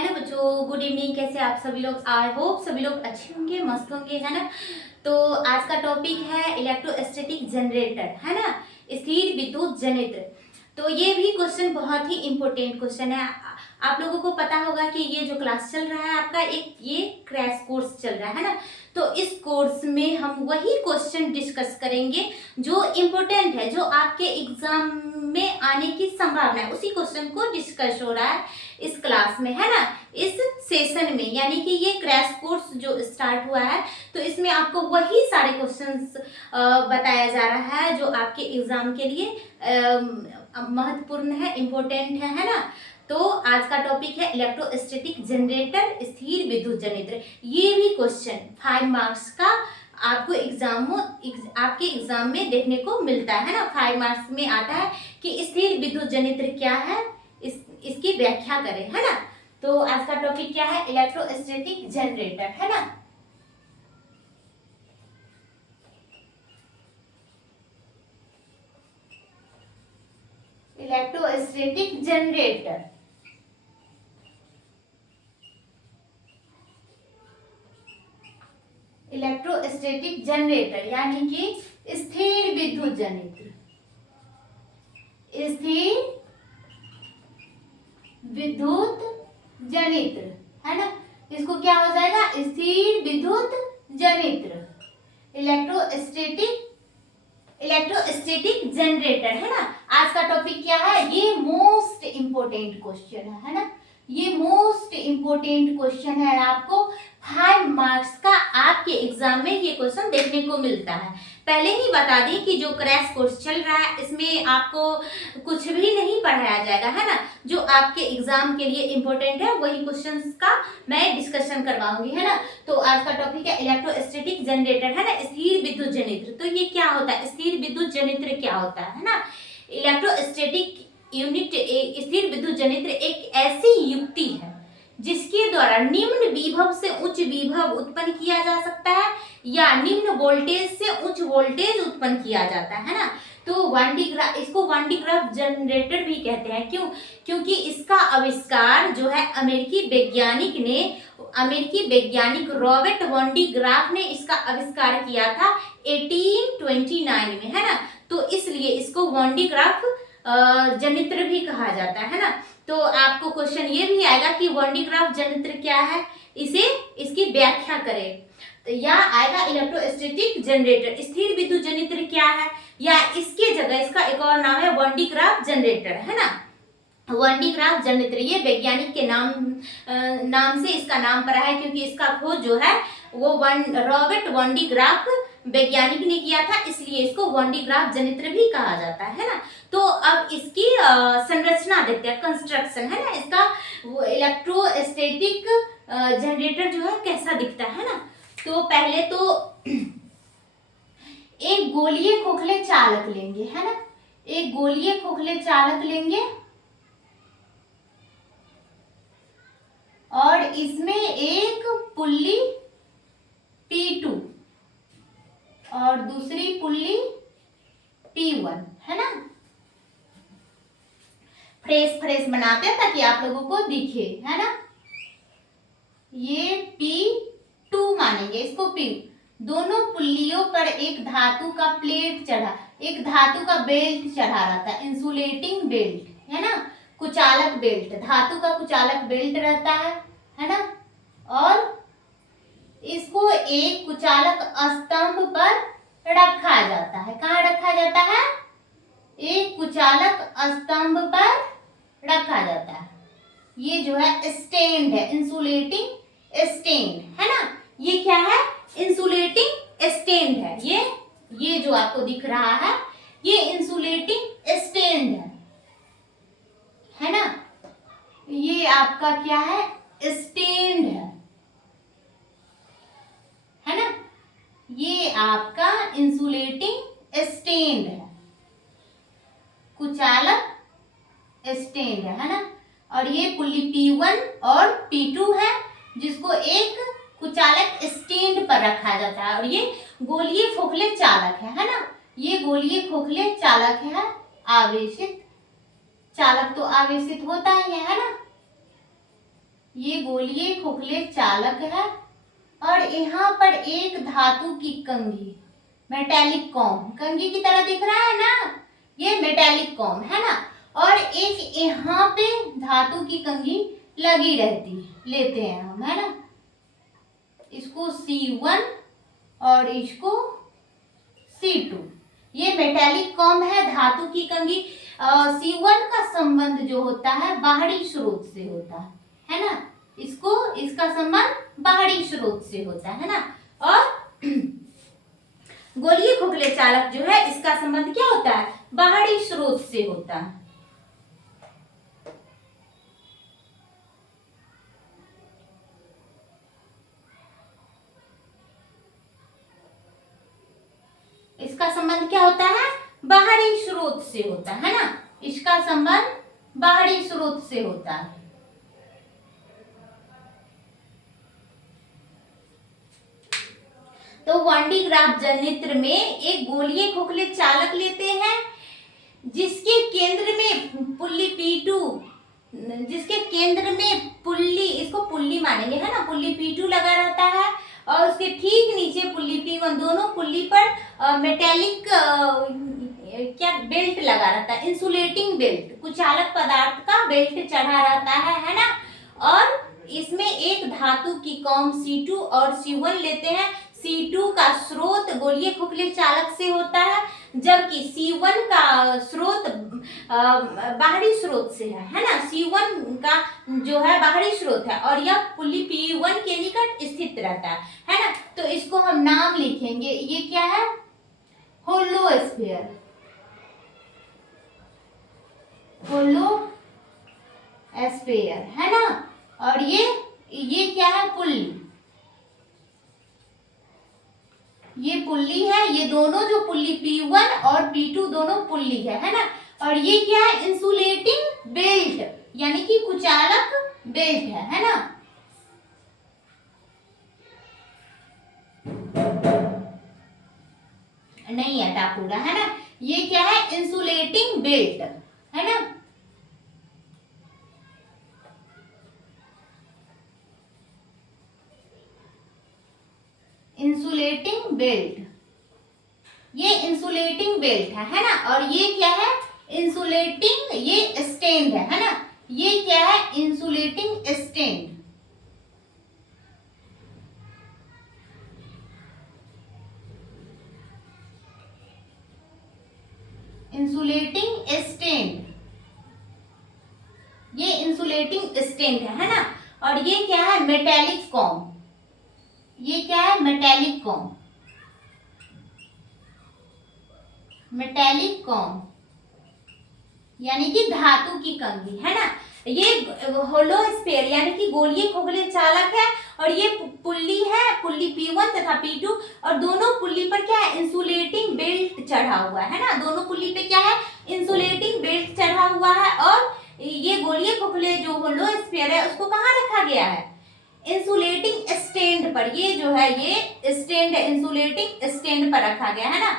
Hello बच्चों, good evening. कैसे आप सभी लोग? आई होप सभी लोग अच्छे होंगे, मस्त होंगे, है ना। तो आज का टॉपिक है इलेक्ट्रोस्टैटिक जनरेटर, है ना, स्थिर विद्युत जनित्र। तो ये भी क्वेश्चन बहुत ही इंपॉर्टेंट क्वेश्चन है। आप लोगों को पता होगा कि ये जो क्लास चल रहा है आपका, एक ये क्रैश कोर्स चल रहा है ना। तो इस कोर्स में हम वही क्वेश्चन डिस्कस करेंगे जो इम्पोर्टेंट है, जो आपके एग्जाम में आने की संभावना है, उसी क्वेश्चन को डिस्कस हो रहा है इस क्लास में, है ना, इस सेशन में। यानी कि ये क्रैश कोर्स जो स्टार्ट हुआ है, तो इसमें आपको वही सारे क्वेश्चंस बताया जा रहा है जो आपके एग्जाम के लिए महत्वपूर्ण है, इम्पोर्टेंट है ना। तो आज का टॉपिक है इलेक्ट्रोस्टैटिक जनरेटर, स्थिर विद्युत जनित्र। ये भी क्वेश्चन 5 मार्क्स का आपको आपके एग्जाम में देखने को मिलता है ना। 5 मार्क्स में आता है कि स्थिर विद्युत जनित्र क्या है, इसकी व्याख्या करें, है ना। तो आज का टॉपिक क्या है? इलेक्ट्रोस्टैटिक जनरेटर, है ना। इलेक्ट्रोस्टैटिक जनरेटर, इलेक्ट्रोस्टैटिक जनरेटर यानी कि स्थिर विद्युत जनित्र, स्थिर विद्युत जनित्र, है ना। इसको क्या हो जाएगा? स्थिर विद्युत जनित्र, इलेक्ट्रोस्टैटिक जनरेटर, है ना। आज का टॉपिक क्या है? ये मोस्ट इंपोर्टेंट क्वेश्चन है ना। ये मोस्ट इंपोर्टेंट क्वेश्चन है, आपको 5 मार्क्स का आपके एग्जाम में ये क्वेश्चन देखने को मिलता है। पहले ही बता दी कि जो क्रैश कोर्स चल रहा है इसमें आपको कुछ भी नहीं पढ़ाया जाएगा, है ना। जो आपके एग्जाम के लिए इंपॉर्टेंट है वही क्वेश्चंस का मैं डिस्कशन करवाऊंगी, है ना। तो आज का टॉपिक है इलेक्ट्रोस्टैटिक जनरेटर, है ना, स्थिर विद्युत जनित्र। तो ये क्या होता है? स्थिर विद्युत जनित्र क्या होता है ना। इलेक्ट्रोस्टैटिक यूनिट, स्थिर विद्युत जनित्र एक ऐसी युक्ति है जिसके द्वारा निम्न विभव से उच्च विभव उत्पन्न किया जा सकता है या निम्न वोल्टेज से उच्च वोल्टेज उत्पन्न किया जाता है ना। तो इसको वांडी ग्राफ जनरेटर भी कहते हैं। क्यों? क्योंकि इसका आविष्कार जो है अमेरिकी वैज्ञानिक रॉबर्ट वांडी ग्राफ ने इसका आविष्कार किया था 1829 में, है ना। तो इसलिए इसको वांडी ग्राफ जनित्र भी कहा जाता है ना। तो आपको क्वेश्चन ये भी आएगा कि वांडी ग्राफ जनित्र क्या है, इसकी व्याख्या करें। तो या आएगा इलेक्ट्रोस्टैटिक जनरेटर, स्थिर विद्युत जनित्र क्या है, या इसके जगह इसका एक और नाम है वांडी ग्राफ जनरेटर, है ना। वांडी ग्राफ जनित्र ये वैज्ञानिक के नाम से इसका नाम पड़ा है, क्योंकि इसका खोज जो है वो रॉबर्ट वांडी ग्राफ वैज्ञानिक ने किया था, इसलिए इसको वांडी ग्राफ जनित्र भी कहा जाता है ना। तो अब इसकी संरचना देखते हैं, कंस्ट्रक्शन, है ना। इसका वो इलेक्ट्रोस्टैटिक जनरेटर जो है कैसा दिखता है ना। तो पहले तो एक गोलीय खोखले चालक लेंगे, है ना। एक गोलीय खोखले चालक लेंगे और इसमें एक पुल्ली P2 और दूसरी पुल्ली P1, है ना। फ्रेश बनाते हैं ताकि आप लोगों को दिखे, है ना। ये P2 मानेंगे, इसको P। दोनों पुल्लियों पर एक धातु का बेल्ट चढ़ा रहता है, इंसुलेटिंग बेल्ट, है ना। कुचालक बेल्ट, धातु का कुचालक बेल्ट रहता है ना। और इसको एक कुचालक स्तंभ पर रखा जाता है। कहाँ रखा जाता है? एक कुचालक स्तंभ पर रखा जाता है। ये जो है स्टैंड है, इंसुलेटिंग स्टैंड, है ना। ये क्या है? इंसुलेटिंग स्टैंड है। ये जो आपको दिख रहा है ये इंसुलेटिंग स्टैंड है ना। ये आपका क्या है? स्टैंड है ना। ये आपका इंसुलेटिंग स्टैंड है, कुचालक स्टैंड है ना। और ये पुल्ली P1 और P2 है जिसको एक कुचालक स्टैंड पर रखा जाता है। और ये गोलीय खोखले चालक है ना। ये गोलीय खोखले चालक है, आवेशित चालक तो आवेशित होता ही है ना। ये गोलीय खोखले चालक है और यहाँ पर एक धातु की कंघी, मेटेलिक कॉम, कंघी की तरह दिख रहा है ना, ये मेटेलिक कॉम है ना, और एक यहाँ पे धातु की कंघी लगी रहती है, लेते हैं हम, है ना, इसको C1 और इसको C2। ये मेटेलिक कॉम है, धातु की कंघी। C1 का संबंध जो होता है बाहरी स्रोत से होता है ना, इसका संबंध बाहरी स्रोत से होता है ना, और गोलीय खोखले चालक जो है इसका संबंध क्या होता है, बाहरी स्रोत से होता है। इसका संबंध क्या होता है, बाहरी स्रोत से होता है ना, इसका संबंध बाहरी स्रोत से होता है। तो वन डी ग्राफ जनित्र में एक गोलीय खोखले चालक लेते हैं जिसके केंद्र में पुल्ली P2, जिसके केंद्र में पुल्ली, इसको पुल्ली मानेंगे है ना, पुल्ली P2 लगा रहता है और उसके ठीक नीचे पुल्ली P1, दोनों पुल्ली पर मेटेलिक क्या बेल्ट लगा रहता है, इंसुलेटिंग बेल्ट, कुचालक पदार्थ का बेल्ट चढ़ा रहता है ना, और इसमें एक धातु की कॉम C2 और C1 लेते हैं। C2 का स्रोत गोलीय खोखले चालक से होता है, जबकि C1 का स्रोत बाहरी स्रोत से है ना, C1 का जो है बाहरी स्रोत है और यह पुल्ली P1 के निकट स्थित रहता है ना। तो इसको हम नाम लिखेंगे, ये क्या है, होलोस्फीयर, होलोस्फीयर है ना, और ये क्या है, पुल्ली, ये पुल्ली है, ये दोनों जो पुल्ली P1 और P2 दोनों पुल्ली है ना, और ये क्या है, इंसुलेटिंग बेल्ट, यानी कि कुचालक बेल्ट है ना। नहीं हटा पूरा है ना, ये क्या है, इंसुलेटिंग बेल्ट है ना। इंसुलेटिंग बेल्ट, ये इंसुलेटिंग बेल्ट है ना, और ये क्या है, इंसुलेटिंग, ये स्टैंड है ना, ये क्या है, इंसुलेटिंग स्टैंड, इंसुलेटिंग स्टैंड, ये इंसुलेटिंग स्टैंड है ना, और ये क्या है, मेटेलिक कॉम, ये क्या है, मेटेलिक कॉम, मेटेलिक कॉम यानी कि धातु की कंघी है ना। ये होलोस्फीयर यानी कि गोलीय खोखले चालक है, और ये पुल्ली है, पुल्ली P1 तथा P2, और दोनों पुल्ली पर क्या है, इंसुलेटिंग बेल्ट चढ़ा हुआ है ना, दोनों पुल्ली पे क्या है, इंसुलेटिंग बेल्ट चढ़ा हुआ है, और ये गोलीय खोखले जो होलोस्फीयर है उसको कहाँ रखा गया है, इंसुलेटिंग स्टैंड पर, ये जो है ये स्टैंड है, इंसुलेटिंग स्टैंड पर रखा गया है ना,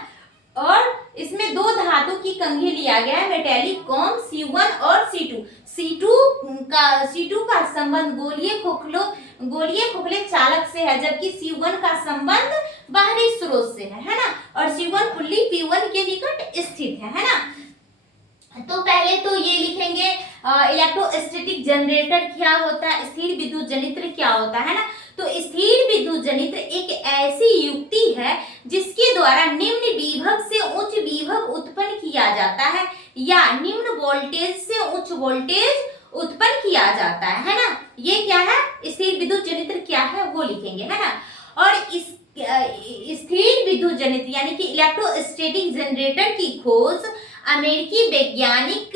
और इसमें दो धातु की कंघी लिया गया है, मेटेलिक कॉम C1 और C2। C2 का संबंध गोलीय खोखले चालक से है, जबकि C1 का संबंध बाहरी स्रोत से है ना, और C1 पुल्ली P1 के निकट स्थित है ना। तो पहले तो ये लिखेंगे इलेक्ट्रोस्टैटिक जनरेटर क्या होता है, स्थिर विद्युत जनित्र क्या होता है ना। तो स्थिर विद्युत जनित्र एक ऐसी युक्ति है जिसके द्वारा निम्न विभव से उच्च विभव उत्पन्न किया जाता है या निम्न वोल्टेज से उच्च वोल्टेज उत्पन्न किया जाता है ना। ये क्या है, स्थिर विद्युत जनित्र क्या है वो लिखेंगे है ना। और इस स्थिर विद्युत जनित्र यानी कि इलेक्ट्रोस्टैटिक जनरेटर की खोज अमेरिकी वैज्ञानिक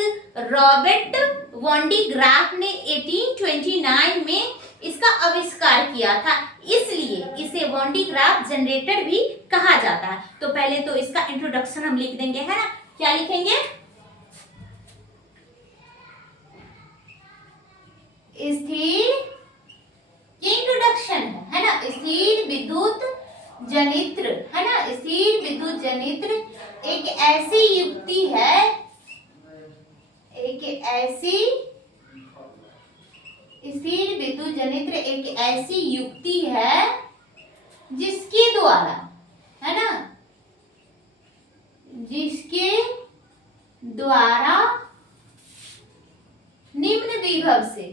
रॉबर्ट वन डी ग्राफ ने 1829 में इसका आविष्कार किया था, इसलिए इसे वन डी ग्राफ जनरेटर भी कहा जाता है। तो पहले तो इसका इंट्रोडक्शन हम लिख देंगे है ना। क्या लिखेंगे, स्थिर, ये इंट्रोडक्शन है ना। स्थिर विद्युत जनित्र है ना, स्थिर विद्युत जनित्र एक ऐसी युक्ति है, एक ऐसी स्थिर विद्युत जनित्र एक ऐसी युक्ति है जिसके द्वारा, है ना, जिसके द्वारा निम्न विभव से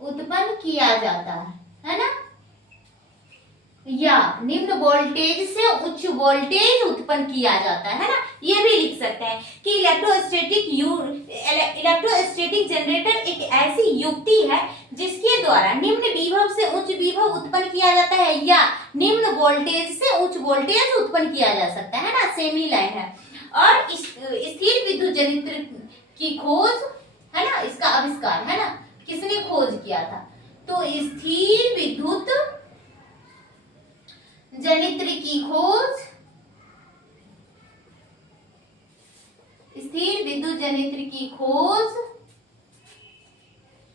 उच्च विभव उत्पन्न किया जाता है ना, या निम्न वोल्टेज से उच्च वोल्टेज उत्पन्न किया जाता है ना। ये भी लिख सकते हैं कि इलेक्ट्रोस्टैटिक जनरेटर एक ऐसी युक्ति है जिसके द्वारा निम्न विभव से उच्च विभव उत्पन्न किया जाता है या निम्न वोल्टेज से उच्च वोल्टेज उत्पन्न किया जा सकता है ना, सेम ही लाइन है। और स्थिर विद्युत जनित्र की खोज, है ना, इसका आविष्कार, है ना, किसने खोज किया था? तो स्थिर विद्युत जनित्र की खोज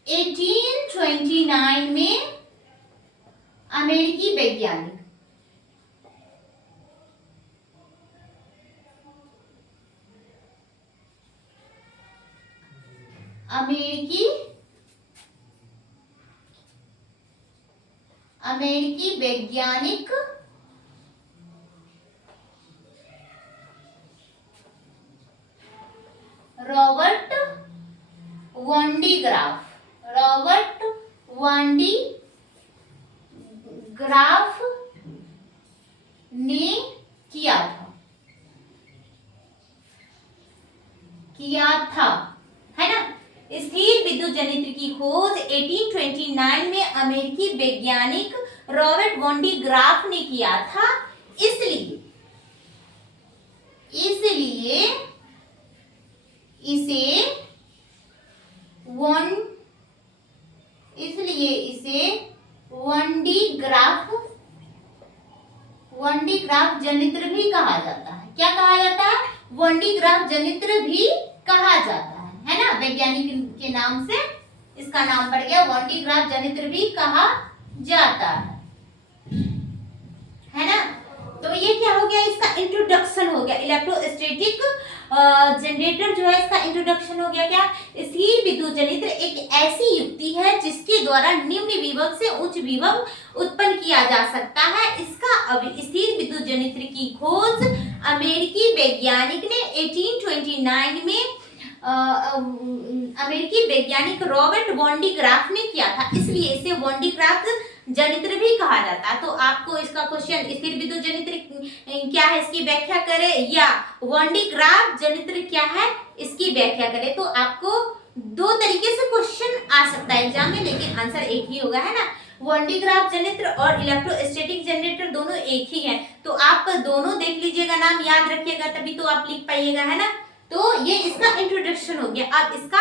1829 में अमेरिकी वैज्ञानिक रॉबर्ट वांडी ग्राफ ने किया था, है ना। स्थिर विद्युत जनित्र की खोज 1829 में अमेरिकी वैज्ञानिक रॉबर्ट वांडी ग्राफ ने किया था। इसलिए इसे वांडी ग्राफ जनित्र भी कहा जाता है। क्या कहा जाता है? वांडी ग्राफ जनित्र भी कहा जाता है ना। वैज्ञानिक के नाम से इसका नाम पड़ गया, वांडी ग्राफ जनित्र भी कहा जाता है ना। तो ये क्या हो गया? इसका इंट्रोडक्शन हो गया। इलेक्ट्रोस्टैटिक जनरेटर जो है इसका इंट्रोडक्शन हो गया। क्या? स्थिर विद्युत जनित्र एक ऐसी युक्ति है जिसके द्वारा निम्न विभव से उच्च विभव उत्पन्न किया जा सकता है। इसका स्थिर विद्युत जनित्र की खोज अमेरिकी वैज्ञानिक ने 1829 में अमेरिकी वैज्ञानिक रॉबर्ट वांडी ग्राफ ने किया था, इसलिए इसे वांडी ग्राफ जनित्र भी कहा जाता है। तो आपको इसका क्वेश्चन स्थिर विद्युत जनित्र क्या है इसकी व्याख्या करें या वांडी ग्राफ जनित्र क्या है इसकी व्याख्या करें, तो आपको दो तरीके से क्वेश्चन आ सकता है एग्जाम में, लेकिन आंसर एक ही होगा, है ना। वांडी ग्राफ जनित्र और इलेक्ट्रोस्टैटिक जनरेटर दोनों एक ही है, तो आप दोनों देख लीजिएगा, नाम याद रखिएगा, तभी तो आप लिख पाइएगा, है ना। तो ये इसका इंट्रोडक्शन हो गया। अब इसका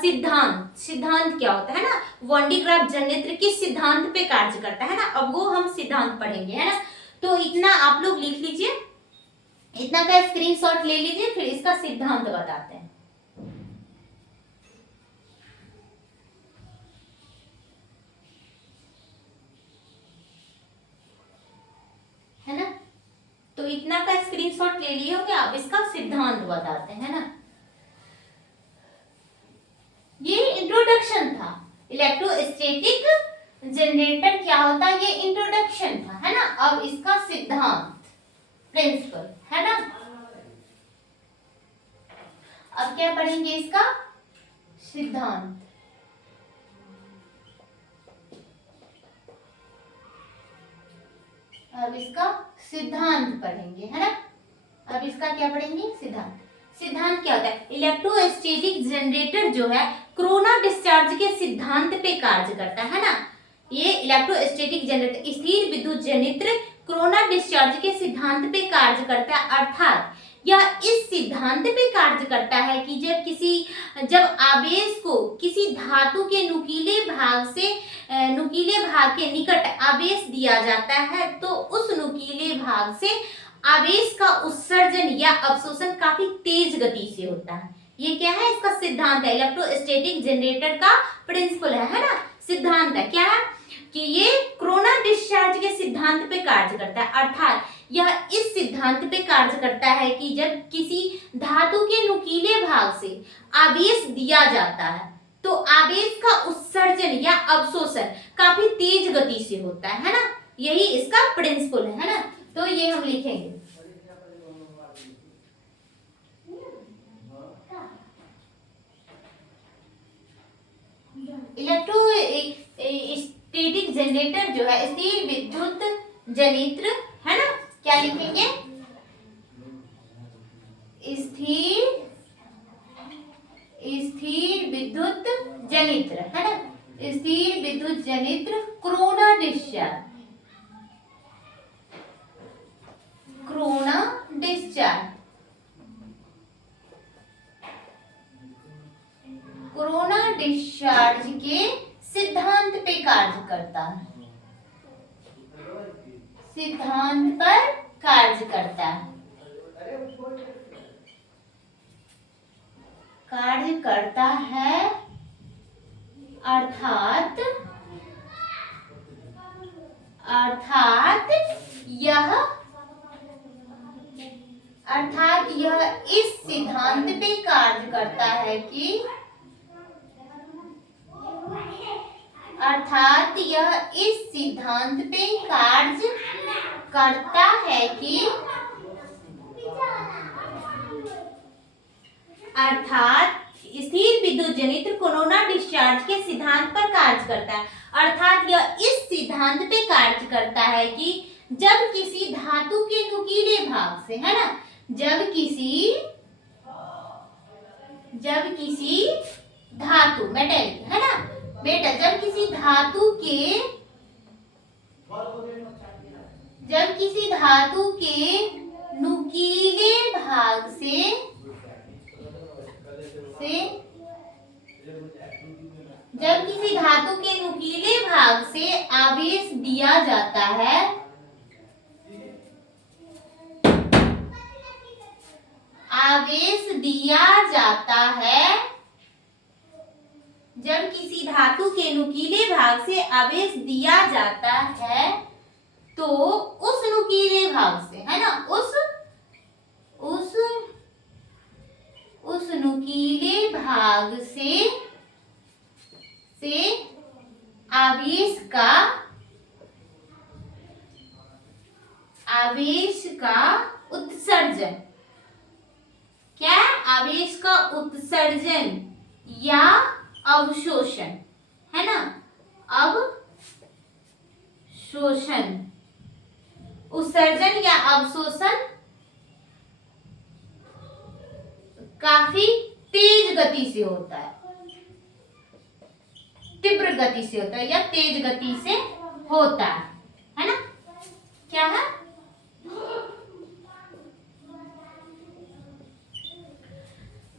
सिद्धांत क्या होता है ना, वांडी ग्राफ जनित्र किस सिद्धांत पे कार्य करता है ना, अब वो हम सिद्धांत पढ़ेंगे, है ना। तो इतना आप लोग लिख लीजिए, इतना का स्क्रीनशॉट ले लीजिए, फिर इसका सिद्धांत बताते हैं, है ना। तो इतना का स्क्रीनशॉट ले लिए होंगे, अब इसका सिद्धांत बताते हैं ना। ये इंट्रोडक्शन था। इलेक्ट्रोस्टैटिक जनरेटर क्या होता है, ये इंट्रोडक्शन था, है ना। अब इसका सिद्धांत, प्रिंसिपल, है ना। अब क्या पढ़ेंगे? इसका सिद्धांत। अब इसका सिद्धांत पढ़ेंगे, है ना। अब इसका क्या पढ़ेंगे? सिद्धांत क्या होता है? इलेक्ट्रोस्टैटिक जनरेटर जो है कोरोना डिस्चार्ज के सिद्धांत पे कार्य करता है ना। ये इलेक्ट्रोस्टैटिक जनरेटर स्थिर विद्युत जनित्र कोरोना डिस्चार्ज के सिद्धांत पे कार्य करता है, अर्थात यह इस सिद्धांत पे कार्य करता है कि जब आवेश को किसी धातु के नुकीले भाग के निकट आवेश दिया जाता है तो उस नुकीले भाग से आवेश का उत्सर्जन या अवशोषण काफी तेज गति से होता है। ये क्या है, इसका सिद्धांत है, इलेक्ट्रोस्टैटिक जनरेटर का प्रिंसिपल है ना, सिद्धांत है। क्या है कि ये कोरोना डिस्चार्ज के सिद्धांत पे कार्य करता है, अर्थात यह इस सिद्धांत पे कार्य करता है कि जब किसी धातु के नुकीले भाग से आवेश दिया जाता है तो आवेश का उत्सर्जन या अवशोषण काफी तेज गति से होता है ना, यही इसका प्रिंसिपल है ना। तो ये हम लिखेंगे, इलेक्ट्रोस्टैटिक जनरेटर जो है स्थिर विद्युत जनित्र है ना, क्या लिखेंगे, स्थिर विद्युत जनित्र है ना, स्थिर विद्युत जनित्र corona discharge, corona discharge, corona discharge के सिद्धांत पे कार्य करता है, सिद्धांत पर कार्य करता है, कार्य करता है, अर्थात यह इस सिद्धांत पे कार्य करता है कि स्थिर विद्युत जनित्र कोरोना डिस्चार्ज के सिद्धांत पर कार्य करता है, अर्थात यह इस सिद्धांत पे कार्य करता है कि जब किसी धातु के नुकीले भाग से है ना, जब किसी धातु मेटल है ना बेटा, जब किसी धातु के नुकीले भाग से जब किसी धातु के नुकीले भाग से आवेश दिया जाता है जब किसी धातु के नुकीले भाग से आवेश दिया जाता है तो उस नुकीले भाग से है ना, उस नुकीले भाग से आवेश का उत्सर्जन, क्या, आवेश का उत्सर्जन या अवशोषण है ना, उत्सर्जन या अवशोषण काफी तेज गति से होता है, तीव्र गति से होता है या तेज गति से होता है ना, क्या है,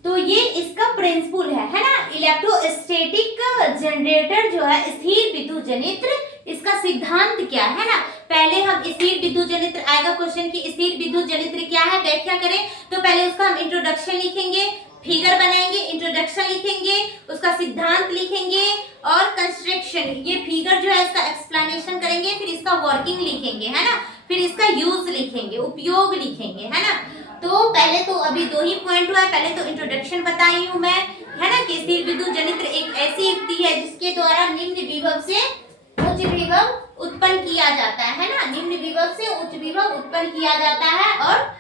तो ये इसका प्रिंसिपल है ना। इलेक्ट्रोस्टैटिक जनरेटर जो है स्थिर विद्युत जनित्र, इसका सिद्धांत क्या है ना, पहले हम स्थिर विद्युत जनित्र आएगा क्वेश्चन की, स्थिर विद्युत जनित्र क्या है व्याख्या करें, तो पहले उसका हम इंट्रोडक्शन लिखेंगे, फिगर बनाएंगे, इंट्रोडक्शन लिखेंगे, उसका सिद्धांत लिखेंगे और कंस्ट्रक्शन, ये फिगर जो है इसका एक्सप्लेनेशन करेंगे, फिर इसका वर्किंग लिखेंगे है ना, फिर इसका यूज लिखेंगे, उपयोग लिखेंगे है ना। तो पहले तो अभी 2 ही पॉइंट हुआ है, पहले तो इंट्रोडक्शन बताई हूं मैं है ना, कि स्थिर विद्युत जनित्र एक ऐसी युक्ति है जिसके द्वारा निम्न विभव से उच्च विभव उत्पन्न किया जाता है ना, निम्न विभव से उच्च विभव उत्पन्न किया जाता है, और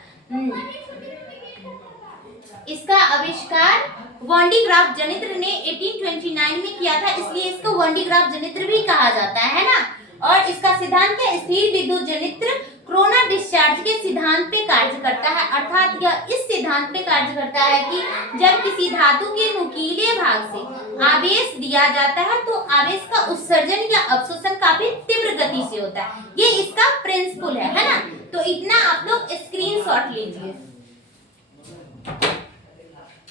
इसका आविष्कार वॉन डी ग्राफ जनित्र ने 1829 में किया था, इसलिए इसको वॉन डी ग्राफ जनित्र भी कहा जाता है ना। और इसका सिद्धांत क्या, स्थिर विद्युत जनित्र कोरोना डिस्चार्ज के सिद्धांत पे कार्य करता है, अर्थात यह इस सिद्धांत पे कार्य करता है कि जब किसी धातु के नुकीले भाग से आवेश दिया जाता है तो आवेश का उत्सर्जन या अवशोषण काफी तीव्र गति से होता है, ये इसका प्रिंसिपल है ना। तो इतना आप लोग स्क्रीनशॉट लीजिए,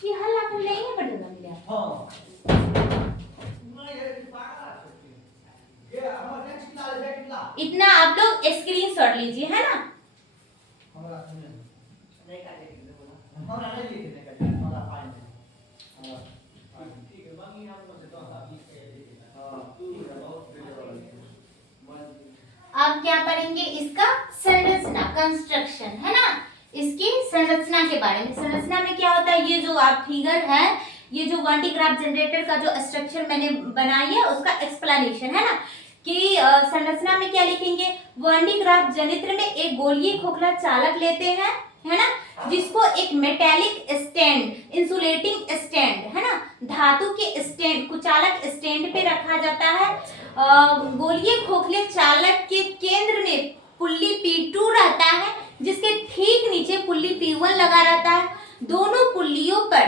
ये हल आप नहीं है पढ़ना मेरा, इतना आप लोग स्क्रीनशॉट लीजिए है ना। पढ़ेंगे इसका संरचना, कंस्ट्रक्शन, है ना, इसकी संरचना के बारे में। संरचना में क्या होता है, ये जो आप फिगर है, ये जो 1D ग्राफ जनरेटर का जो स्ट्रक्चर मैंने बनाई है उसका एक्सप्लेनेशन है ना, कि संरचना में क्या लिखेंगे, 1D ग्राफ जनित्र में एक गोलीय खोखला चालक लेते हैं, है ना, जिसको एक मेटेलिक स्टैंड, इंसुलेटिंग स्टैंड, है ना, धातु के स्टैंड, कुचालक स्टैंड पे रखा जाता है। गोलीय खोखले चालक के केंद्र में पुल्ली P2 रहता है, जिसके ठीक नीचे पुल्ली P1 लगा रहता है। दोनों पुल्लियों पर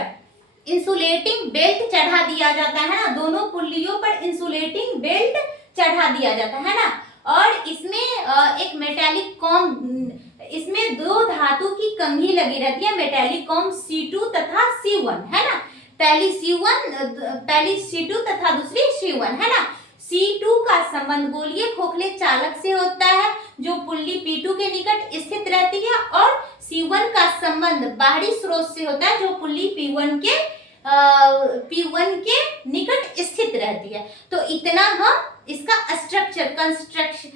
इंसुलेटिंग बेल्ट चढ़ा दिया जाता है ना, दोनों पुल्लियों पर इंसुलेटिंग बेल्ट चढ़ा दिया जाता है ना। और इसमें एक मेटेलिक कॉम, इसमें दो धातु की कंघी लगी रहती है, मेटेलिक कॉम C2 तथा C1, है ना, पहली C2 तथा दूसरी C1, है ना। C2 का संबंध गोलीय खोखले चालक से होता है जो पुल्ली P2 के निकट स्थित रहती है, और C1 का संबंध बाहरी स्रोत से होता है जो पुल्ली P1 के निकट स्थित रहती है। तो इतना हम इसका स्ट्रक्चर, कंस्ट्रक्शन,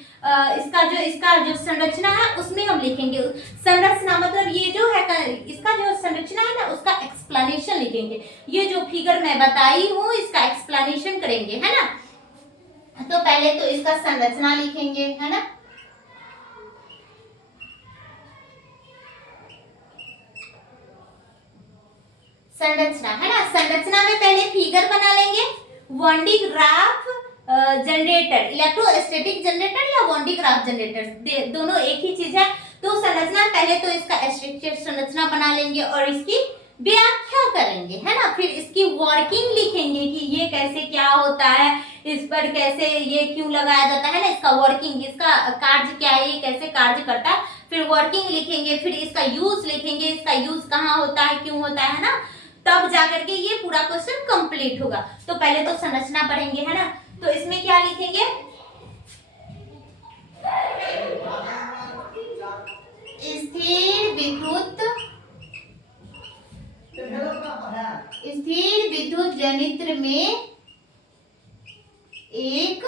इसका जो संरचना है उसमें हम लिखेंगे। संरचना मतलब ये जो है, इसका जो संरचना है ना उसका एक्सप्लेनेशन लिखेंगे। ये जो फिगर मैं बताई हूँ इसका एक्सप्लेनेशन करेंगे, है ना। तो पहले तो इसका संरचना लिखेंगे, है ना। संरचना, है ना, संरचना में पहले फिगर बना लेंगे। 1D graph generator, electrostatic generator या 1D ग्राफ जनरेटर, दोनों एक ही चीज है। तो संरचना, पहले तो इसका स्ट्रक्चर, संरचना बना लेंगे और इसकी व्याख्या करेंगे, है ना। फिर इसकी वर्किंग लिखेंगे कि ये कैसे क्या होता है, इस पर कैसे ये क्यों लगाया जाता है ना, इसका वर्किंग, इसका कार्य क्या है, ये कैसे कार्य करता है। फिर वर्किंग लिखेंगे, फिर इसका यूज लिखेंगे, इसका यूज कहाँ होता है, क्यों होता है ना, तब जाकर के ये पूरा क्वेश्चन कंप्लीट होगा। तो पहले तो संरचना पढ़ेंगे, है ना। तो इसमें क्या लिखेंगे, स्थिर विद्युत जनित्र में एक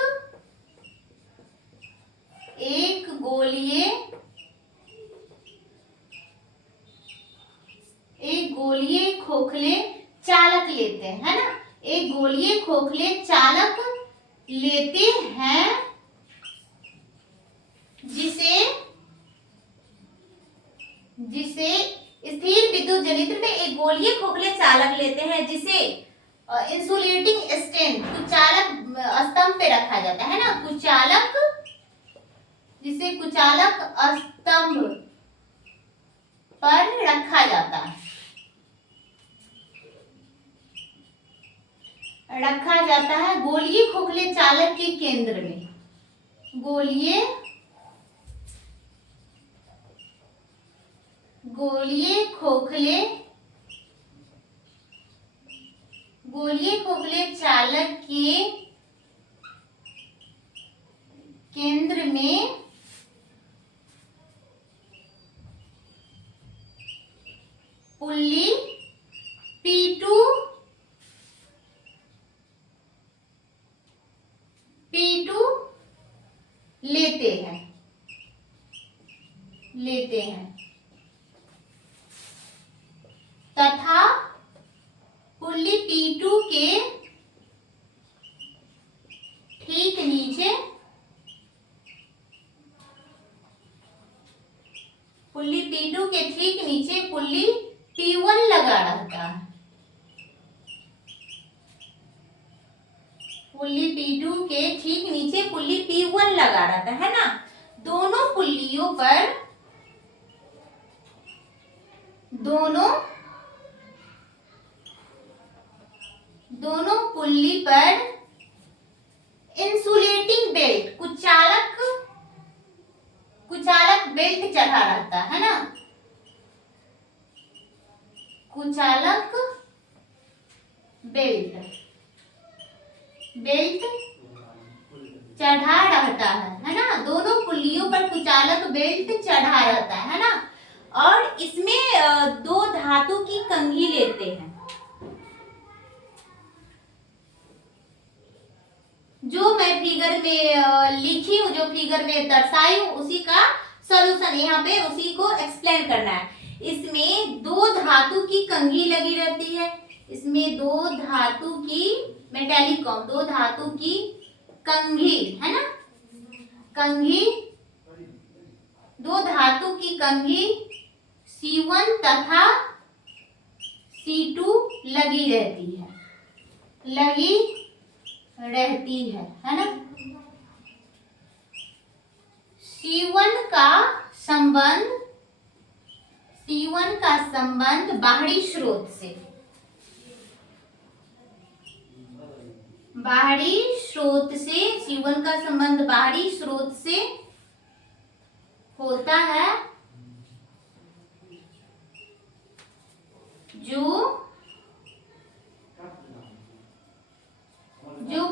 गोलीय खोखले चालक लेते हैं, है ना, एक गोलीय खोखले चालक लेते हैं जिसे स्थिर विद्युत जनित्र में एक गोलीय खोखले चालक लेते हैं जिसे इंसुलेटिंग स्टैंड, कुचालक स्तंभ पे रखा जाता है ना, जिसे कुचालक स्तंभ पर रखा जाता है गोलीय खोखले चालक के केंद्र में। गोलीय खोखले चालक के केंद्र में पुल्ली P2 लेते हैं तथा पुल्ली P2 के ठीक नीचे पुल्ली P1 लगा रहता है। पुल्ली P2 के ठीक नीचे पुल्ली P1 लगा रहता है ना। दोनों पुल्ली पर इंसुलेटिंग बेल्ट, कुचालक बेल्ट चढ़ा रहता है ना, कुचालक बेल्ट चढ़ा रहता है ना। दोनों पुल्लियों पर कुचालक बेल्ट चढ़ा रहता है ना। और इसमें दो धातु की कंघी लेते हैं जो मैं फिगर में लिखी हूँ, जो फिगर में दर्शाई हूँ, उसी का सॉल्यूशन यहाँ पे उसी को एक्सप्लेन करना है। इसमें दो धातु की कंघी लगी रहती है, इसमें दो धातु की मेटेलिक कॉम, दो धातु की कंघी है ना, कंघी, दो धातु की कंघी C1 तथा C2 लगी रहती है, लगी रहती है ना। C1 का संबंध, C1 का संबंध बाहरी स्रोत से, बाहरी स्रोत से, C1 का संबंध बाहरी स्रोत से होता है, जो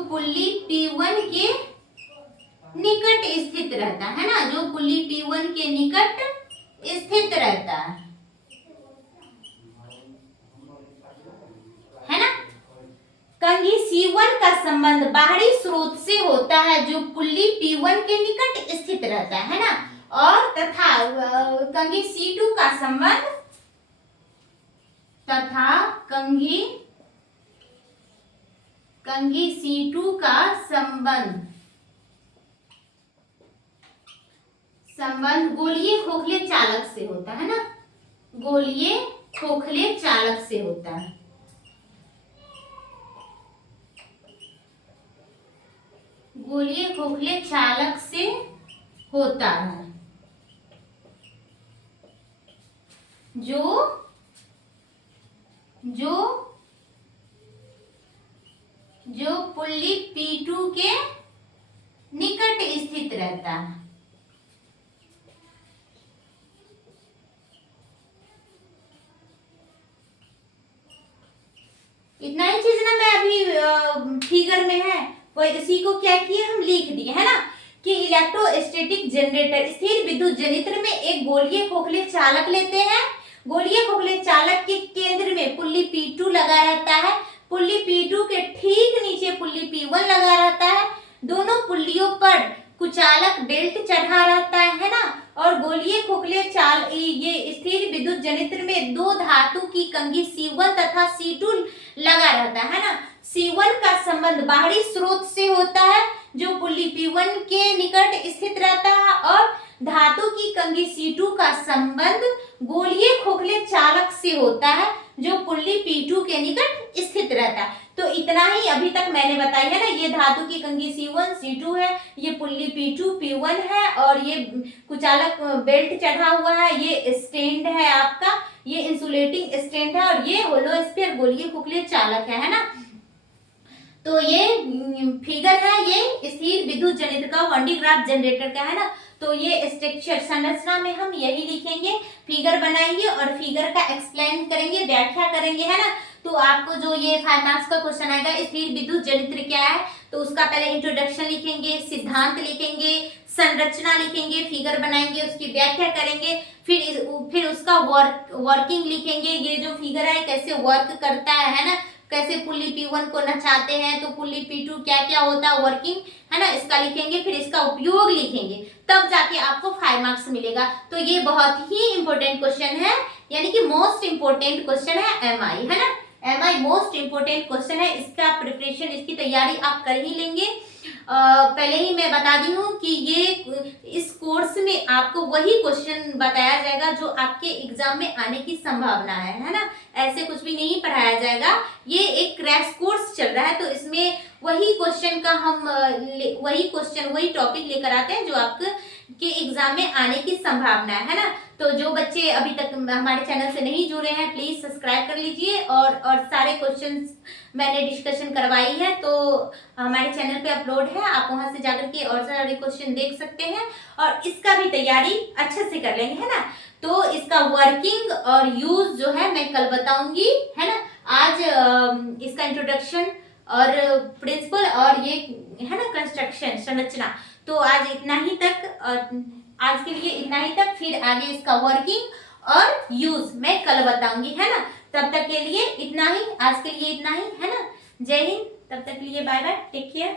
पुल्ली P1 के निकट स्थित रहता है ना, जो पुल्ली P1 के निकट स्थित रहता है ना। कंघी C1 का संबंध बाहरी स्रोत से होता है, जो पुल्ली P1 के निकट स्थित रहता है ना, और तथा कंघी C2 का संबंध, तथा कंघी C2 का संबंध गोलीय खोखले चालक से होता है ना, गोलीय खोखले चालक से होता है, गोलीय खोखले चालक से होता है, जो पुल्ली P2 के निकट स्थित रहता है। इतना ही चीज ना, मैं अभी फिगर में है वो इसी को क्या किए हम लिख दिए है ना, कि इलेक्ट्रोस्टैटिक जनरेटर स्थिर विद्युत जनित्र में एक गोलीय खोखले चालक लेते हैं। गोलीय खोखले चालक के केंद्र में पुल्ली P2 लगा रहता है, पुल्ली P2 के ठीक नीचे पुल्ली P1 लगा रहता है, दोनों पुल्लियों पर कुचालक बेल्ट चढ़ा रहता है ना, और गोलीय खोखले ये स्थिर विद्युत जनित्र में दो धातु की कंघी C1 तथा C2 लगा रहता है ना। C1 का संबंध बाहरी स्रोत से होता है, जो पुल्ली P1 के निकट स्थित रहता है, और धातु की कंघी C2 का संबंध गोलीय खोखले चालक से होता है, जो पुल्ली P2 के निकट स्थित रहता है। तो इतना ही अभी तक मैंने बताया है ना, ये धातु की कंघी C1 C2 है, ये पुल्ली P2 P1 है, और ये कुचालक बेल्ट चढ़ा हुआ है, ये स्टैंड है आपका, ये इंसुलेटिंग स्टैंड है, और ये होलो स्फीयर गोलीय खोखले चालक है ना। तो ये फिगर है, ये स्थिर विद्युत जनित्र का वन डी ग्राफ जनरेटर का है ना। तो ये स्ट्रक्चर संरचना में हम यही लिखेंगे, फिगर बनाएंगे और फिगर का एक्सप्लेन करेंगे, व्याख्या करेंगे है ना। तो आपको जो ये 5 मार्क्स का क्वेश्चन आएगा, स्थिर विद्युत जनित्र क्या है, तो उसका पहले इंट्रोडक्शन लिखेंगे, सिद्धांत लिखेंगे, संरचना लिखेंगे, फिगर बनाएंगे, उसकी व्याख्या करेंगे, फिर उसका वर्किंग लिखेंगे, ये जो फिगर है कैसे वर्क करता है ना, कैसे पुल्ली P1 को नचाते हैं, तो पुल्ली P2 क्या क्या होता है वर्किंग है ना, इसका लिखेंगे, फिर इसका उपयोग लिखेंगे, तब जाके आपको 5 मार्क्स मिलेगा। तो ये बहुत ही इंपॉर्टेंट क्वेश्चन है, यानी कि मोस्ट इंपॉर्टेंट क्वेश्चन है MI है ना, MI मोस्ट इंपॉर्टेंट क्वेश्चन है। इसका प्रिपरेशन, इसकी तैयारी आप कर ही लेंगे। पहले ही मैं बता दी हूँ कि ये इस कोर्स में आपको वही क्वेश्चन बताया जाएगा जो आपके एग्जाम में आने की संभावना है ना, ऐसे कुछ भी नहीं पढ़ाया जाएगा। ये एक क्रैश कोर्स चल रहा है, तो इसमें वही क्वेश्चन का हम वही टॉपिक लेकर आते हैं जो आपके एग्जाम में आने की संभावना है ना। तो जो बच्चे अभी तक हमारे चैनल से नहीं जुड़े हैं, प्लीज सब्सक्राइब कर लीजिए, और सारे क्वेश्चंस मैंने डिस्कशन करवाई है, तो हमारे चैनल पे अपलोड है, आप वहां से जाकर के और सारे क्वेश्चन देख सकते हैं, और इसका भी तैयारी अच्छे से कर लेंगे है ना। तो इसका वर्किंग और यूज जो है मैं कल बताऊंगी है ना। आज इसका इंट्रोडक्शन और प्रिंसिपल और ये है ना कंस्ट्रक्शन संरचना, तो आज इतना ही तक, आज के लिए इतना ही तक, फिर आगे इसका वर्किंग और यूज मैं कल बताऊंगी है ना। तब तक के लिए इतना ही, आज के लिए इतना ही है ना। जय हिंद, तब तक के लिए बाय बाय, टेक केयर।